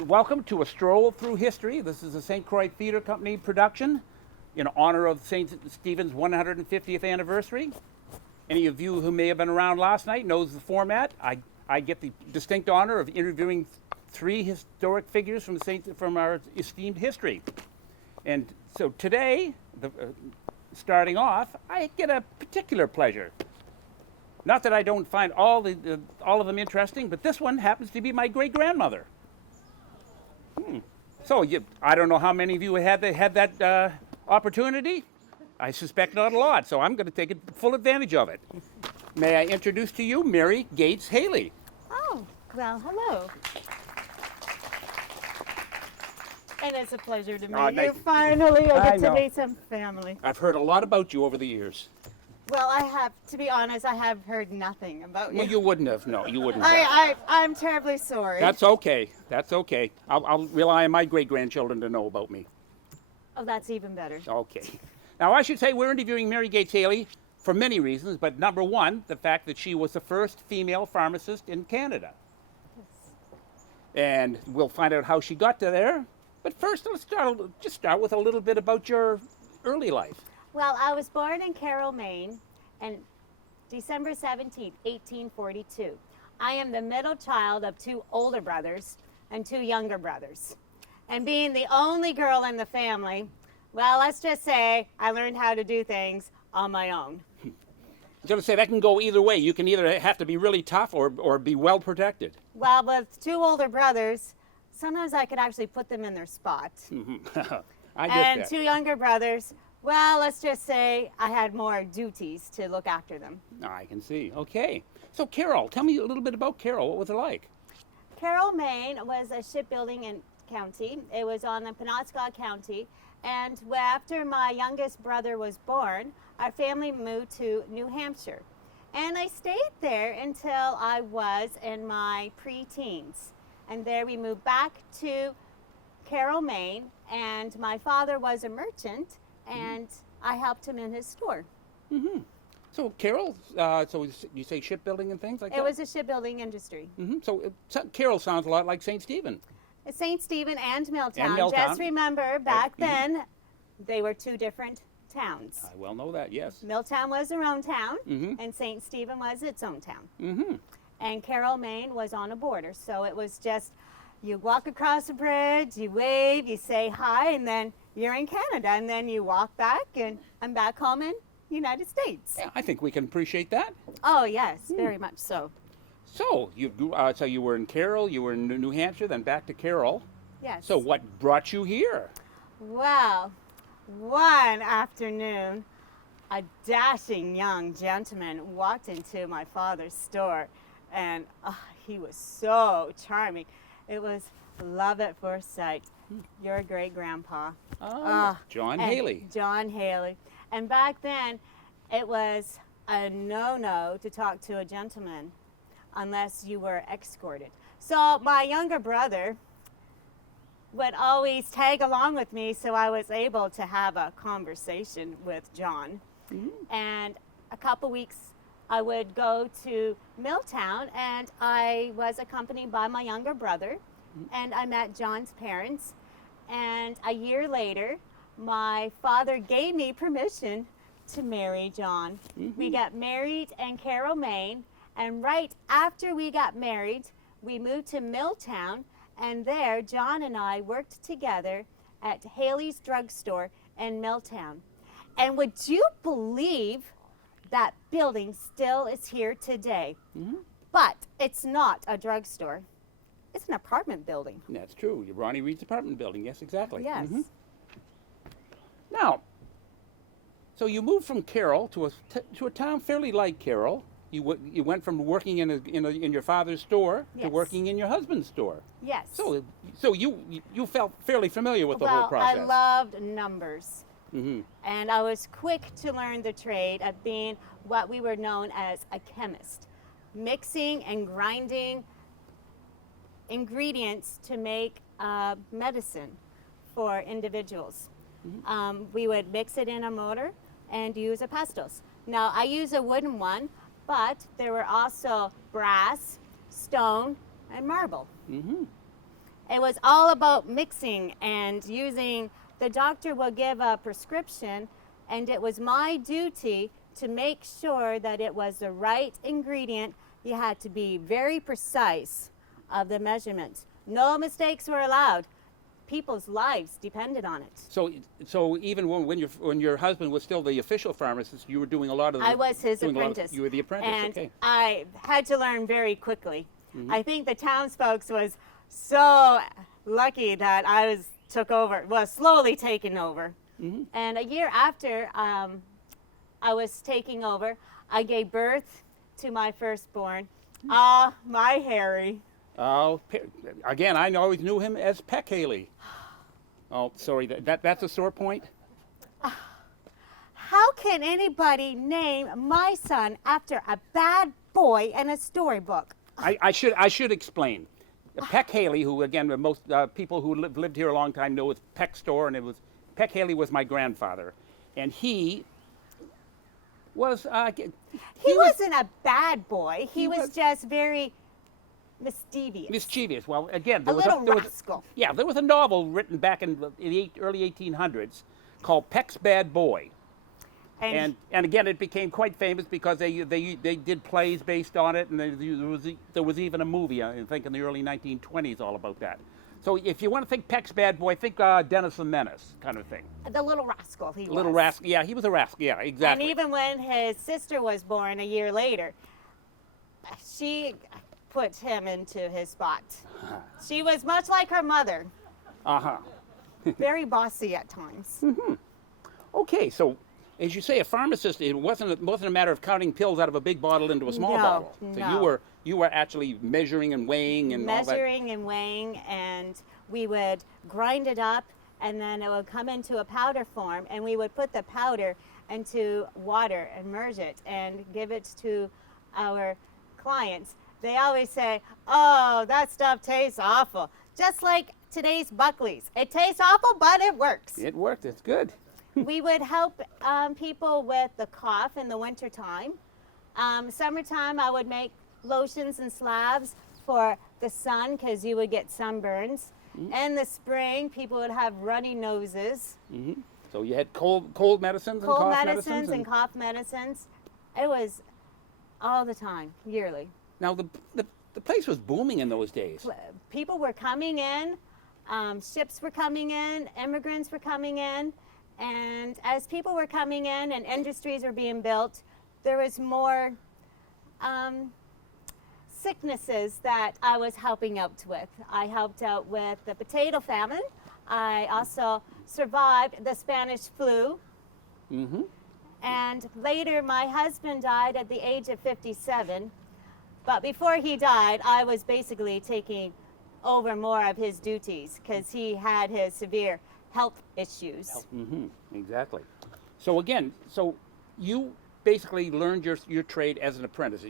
Welcome to A Stroll Through History. This is a St. Croix Theatre Company production in honor of St. Stephen's 150th anniversary. Any of you who may have been around last night knows the format. I get the distinct honor of interviewing three historic figures from our esteemed history. And so today, starting off, I get a particular pleasure. Not that I don't find all of them interesting, but this one happens to be my great-grandmother. So I don't know how many of you had that opportunity. I suspect not a lot, so I'm going to take full advantage of it. May I introduce to you Mary Gates Haley? Oh, well, hello. And it's a pleasure to meet you. Finally, I get to meet some family. I've heard a lot about you over the years. Well, to be honest, I have heard nothing about you. Well, you wouldn't have. No, you wouldn't have. I'm terribly sorry. That's okay. That's okay. I'll rely on my great-grandchildren to know about me. Oh, that's even better. Okay. Now, I should say we're interviewing Mary Gates Haley for many reasons, but number one, the fact that she was the first female pharmacist in Canada. Yes. And we'll find out how she got to there. But first, let's start with a little bit about your early life. Well, I was born in Carroll, Maine, on December 17th, 1842. I am the middle child of two older brothers and two younger brothers. And being the only girl in the family, well, let's just say I learned how to do things on my own. I was going to say, that can go either way. You can either have to be really tough or be well protected. Well, with two older brothers, sometimes I could actually put them in their spot. I get and that. Two younger brothers, well, let's just say I had more duties to look after them. I can see. Okay. So, Carroll, tell me a little bit about Carroll. What was it like? Carroll, Maine was a shipbuilding county. It was on the Penobscot County. And after my youngest brother was born, our family moved to New Hampshire. And I stayed there until I was in my pre-teens. And there we moved back to Carroll, Maine. And my father was a merchant. And I helped him in his store. Mm-hmm. So, Carroll, so you say shipbuilding and things like that? It was a shipbuilding industry. Mm-hmm. So, Carroll sounds a lot like St. Stephen. St. Stephen and Milltown. And Milltown. Just remember, back then, they were two different towns. I well know that, yes. Milltown was their own town, and St. Stephen was its own town. Mm-hmm. And Carroll, Maine was on a border, so it was just, you walk across the bridge, you wave, you say hi, and then you're in Canada, and then you walk back, and I'm back home in United States. Yeah, I think we can appreciate that. Oh, yes, very much so. So, you were in Carroll, you were in New Hampshire, then back to Carroll. Yes. So, what brought you here? Well, one afternoon, a dashing young gentleman walked into my father's store, and he was so charming. It was love at first sight. Your great-grandpa. John Haley. John Haley. And back then, it was a no-no to talk to a gentleman unless you were escorted. So my younger brother would always tag along with me, so I was able to have a conversation with John. Mm-hmm. And a couple weeks I would go to Milltown, and I was accompanied by my younger brother, and I met John's parents. And a year later, my father gave me permission to marry John. Mm-hmm. We got married in Carroll, Maine, and right after we got married, we moved to Milltown, and there John and I worked together at Haley's drugstore in Milltown. And would you believe that building still is here today? Mm-hmm. But it's not a drugstore. It's an apartment building. That's true. Ronnie Reed's apartment building. Yes, exactly. Yes. Mm-hmm. Now, so you moved from Carroll to a town fairly like Carroll. You went from working in your father's store to working in your husband's store. Yes. So you felt fairly familiar with the whole process. Well, I loved numbers. Mm-hmm. And I was quick to learn the trade of being what we were known as a chemist, mixing and grinding ingredients to make medicine for individuals. Mm-hmm. We would mix it in a mortar and use a pestos. Now, I use a wooden one, but there were also brass, stone, and marble. Mm-hmm. It was all about mixing and using, the doctor will give a prescription, and it was my duty to make sure that it was the right ingredient. You had to be very precise of the measurements. No mistakes were allowed. People's lives depended on it. So even when your husband was still the official pharmacist, you were doing a lot of. I was his apprentice. You were the apprentice. And okay. I had to learn very quickly. I think the townsfolk was so lucky that I was slowly taken over. And a year after I was taking over, I gave birth to my firstborn. My Harry. Oh, again, I always knew him as Peck Haley. Oh, sorry, that's a sore point? How can anybody name my son after a bad boy in a storybook? I should explain. Peck Haley, who again most people who lived here a long time know as Peck Store, and Peck Haley was my grandfather, and he was. He wasn't a bad boy. He was just very mischievous. Mischievous. Well, again, A little rascal. There was a novel written back in the early 1800s called Peck's Bad Boy. And again, it became quite famous because they did plays based on it, and there was even a movie, I think, in the early 1920s all about that. So if you want to think Peck's Bad Boy, think Dennis the Menace kind of thing. The little rascal he was. Little rascal, yeah, he was a rascal, yeah, exactly. And even when his sister was born a year later, she put him into his spot. She was much like her mother. Very bossy at times. Okay, so as you say, a pharmacist, it wasn't a matter of counting pills out of a big bottle into a small bottle. So no. you were actually measuring and weighing and all that. Measuring and weighing, and we would grind it up, and then it would come into a powder form, and we would put the powder into water and merge it and give it to our clients. They always say, "Oh, that stuff tastes awful." Just like today's Buckley's. It tastes awful, but it works. It worked. It's good. We would help people with the cough in the wintertime. Summertime, I would make lotions and salves for the sun because you would get sunburns. In the spring, people would have runny noses. So you had cold medicines and cough medicines? And cough medicines. It was all the time, yearly. Now, the place was booming in those days. People were coming in, ships were coming in, immigrants were coming in, and as people were coming in and industries were being built, there was more sicknesses that I was helping out with. I helped out with the potato famine. I also survived the Spanish flu. And later, my husband died at the age of 57. But before he died, I was basically taking over more of his duties because he had his severe health issues. Exactly. So again, you basically learned your trade as an apprentice.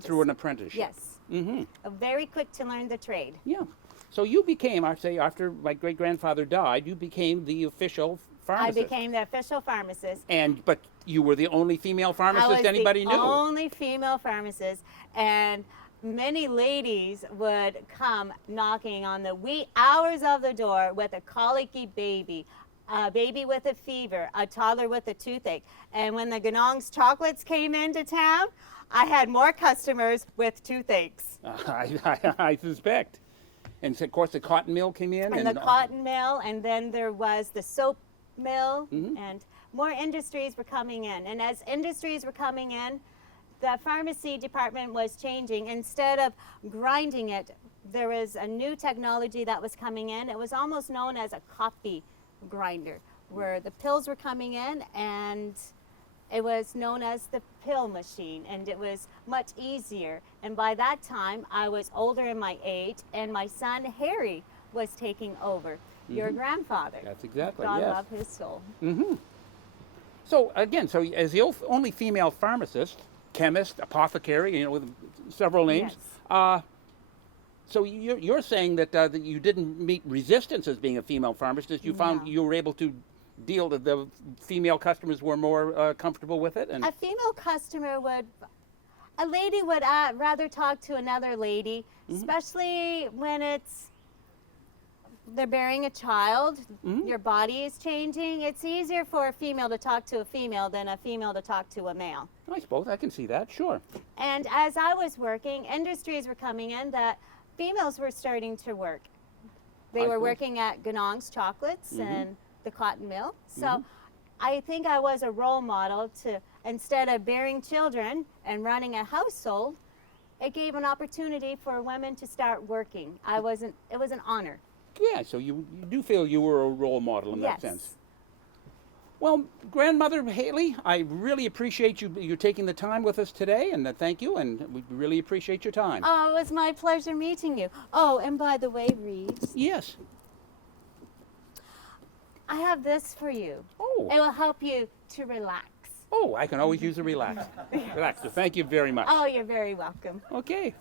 Through an apprenticeship. Yes. Very quick to learn the trade. Yeah. So you became, I say, after my great-grandfather died, you became the official pharmacist. I became the official pharmacist. But you were the only female pharmacist anybody knew. I was the only female pharmacist, and many ladies would come knocking on the wee hours of the door with a colicky baby, a baby with a fever, a toddler with a toothache. And when the Ganong's chocolates came into town, I had more customers with toothaches. I suspect. And so, of course, the cotton mill came in. And the cotton mill, and then there was the soap mill, and more industries were coming in. And as industries were coming in, the pharmacy department was changing. Instead of grinding it, there was a new technology that was coming in. It was almost known as a copy grinder, where the pills were coming in, and it was known as the pill machine, and it was much easier. And by that time, I was older in my age, and my son, Harry, was taking over. Your grandfather. That's exactly, God yes. love his soul. So again, as the only female pharmacist, chemist, apothecary, with several names. Yes. So you're saying that you didn't meet resistance as being a female pharmacist. You found you were able to deal that the female customers were more comfortable with it. And a female customer a lady would rather talk to another lady, especially when it's they're bearing a child, Mhm. your body is changing. It's easier for a female to talk to a female than a female to talk to a male. I suppose I can see that, sure. And as I was working, industries were coming in that females were starting to work. They I were suppose. working at Ganong's Chocolates Mhm. and the cotton mill. So Mhm. I think I was a role model to, instead of bearing children and running a household, it gave an opportunity for women to start working. It was an honor. Yeah, so you do feel you were a role model in that Yes. sense. Well, Grandmother Haley, I really appreciate you taking the time with us today, and thank you, and we really appreciate your time. Oh, it was my pleasure meeting you. Oh, and by the way, Reed, Yes. I have this for you. Oh. It will help you to relax. Oh, I can always use a relaxer. Relaxer. Thank you very much. Oh, you're very welcome. Okay.